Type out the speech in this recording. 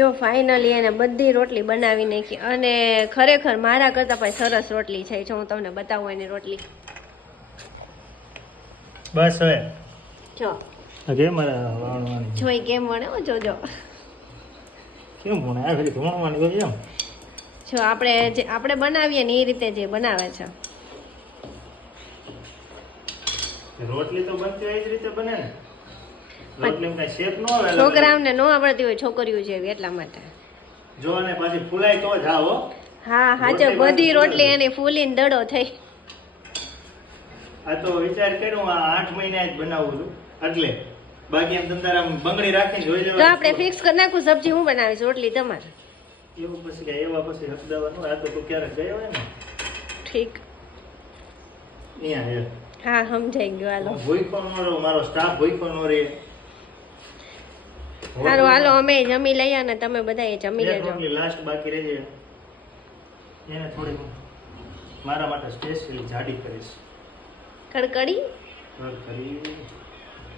જો ફાઇનલી એને બધી રોટલી બનાવી નાખી અને ખરેખર મારા કરતાં પણ સરસ રોટલી છે. જો હું તમને બતાવું એની રોટલી. બસ હવે જો કેમ મારા વાળવાની જોઈ કેમ વણે હો જોજો. કેમ ભણે આ ફરી ભણવાની હોય એમ. જો આપણે બનાવીએ ને એ રીતે જે બનાવે છે. રોટલી તો બનતી હોય એ જ રીતે બને ને. રોટલી કઈ શેપ ન આવે. છોકરાઓને ન આવડતી હોય છોકરીઓ જેવી એટલા માટે. જો ને પાછી ફૂલાય તો જ આવો. હા હાચે બધી રોટલી એની ફૂલીને દડો થઈ. આ તો વિચાર કર્યો આ 8 મહિના જ બનાવું છું એટલે બાકી એમ ધંધારામ બંગડી રાખીને જોઈ લેવા. તો આપણે ફિક્સ કરી નાખું સબ્જી હું બનાવીશ રોટલી તમારે. એવું પછી કે એવા પછી હકદાવાનું આ તો તું ક્યારેક ગયો હોય ને. ઠીક. અહીંયા હે. હા સમજાઈ ગયો હાલો. ભૂખો ન રહો મારો સ્ટાફ ભૂખો ન રહે. સારું હાલો અમે જમી લઈએ અને તમે બધા જમી લેજો. રોટલી લાસ્ટ બાકી રહેજે એને થોડી મારા માટે સ્પેશિયલી જાડી કરીશ. કડકડી કરી